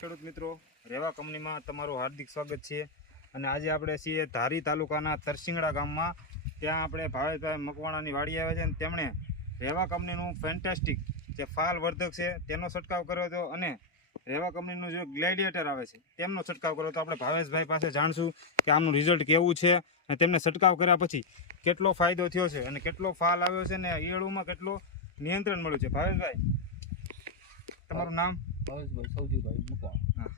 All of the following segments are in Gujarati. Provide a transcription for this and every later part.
ખેડૂત મિત્રો, રેવા કંપનીમાં તમારું હાર્દિક સ્વાગત છે. અને આજે આપણે છીએ ધારી તાલુકાના તરસિંગડા ગામમાં. ત્યાં આપણે ભાવેશભાઈ મકવાણાની વાડી આવે છે અને તેમણે રેવા કંપનીનું ફેન્ટાસ્ટિક જે ફાલ વર્ધક છે તેનો છંટકાવ કર્યો હતો અને રેવા કંપનીનું જે ગ્લેડિએટર આવે છે તેમનો છંટકાવ કર્યો હતો. આપણે ભાવેશભાઈ પાસે જાણશું કે આમનું રિઝલ્ટ કેવું છે અને તેમને છંટકાવ કર્યા પછી કેટલો ફાયદો થયો છે અને કેટલો ફાલ આવ્યો છે અને ઈયળોમાં કેટલો નિયંત્રણ મળ્યું છે. ભાવેશભાઈ, તમારું નામ? ભાવેશભાઈ સૌજીભાઈ મકવાણા.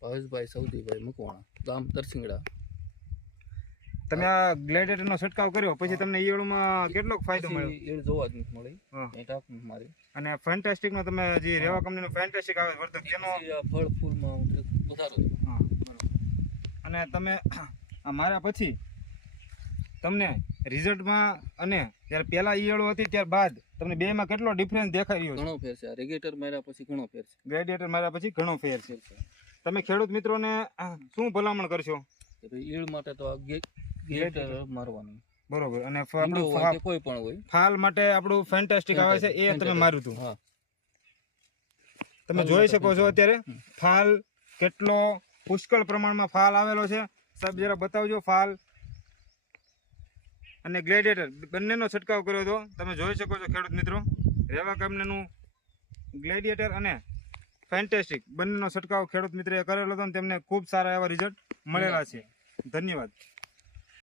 ભાવેશભાઈ સૌજીભાઈ મકવાણા, ગામ તરસિંગડા. તમે આ ગ્લેડિએટરનો છંટકાવ કર્યો પછી તમને ઈયળોમાં કેટલો ફાયદો મળ્યો? ઈયળ જોવા જ નથી મળી, એ ટાંક મારી. અને ફેન્ટાસ્ટિકનો તમે જે રેવા કંપનીનો ફેન્ટાસ્ટિક આવે વર્ધક તેનો ફળ ફૂલમાં વધારો. હા, બરોબર. અને તમે આ માર્યા પછી તમને રિઝલ્ટમાં અને જ્યારે પહેલા ઈયળો હતી ત્યાર બાદ તમને બેમાં કેટલો ડિફરન્સ દેખાઈ રહ્યો છે? ઘણો ફેર છે. રેગ્યુલેટર માર્યા પછી ઘણો ફેર છે. ગ્લેડિએટર માર્યા પછી ઘણો ફેર છે. તમે ખેડૂત મિત્રોને શું ભલામણ કરશો? ઈયળ માટે તો આ ગ્લેડિએટર મારવાનું. બરોબર. અને કોઈ પણ હોય, ફાલ માટે આપણું ફેન્ટાસ્ટિક આવે છે એ તમે માર્યું હતું. હા, તમે જોઈ શકો છો અત્યારે ફાલ કેટલો પુષ્કળ પ્રમાણમાં ફાલ આવેલો છે. સાહેબ જરા બતાવજો ફાલ અને ગ્લેડિએટર બંનેનો છંટકાવ કર્યો હતો. તમે જોઈ શકો છો ખેડૂત મિત્રો, રેવા કંપનીનું ગ્લેડિએટર અને ફેન્ટાસ્ટિક બંનેનો છંટકાવ ખેડૂત મિત્રએ કરેલો હતો અને તેમને ખૂબ સારા એવા રિઝલ્ટ મળેલા છે. ધન્યવાદ.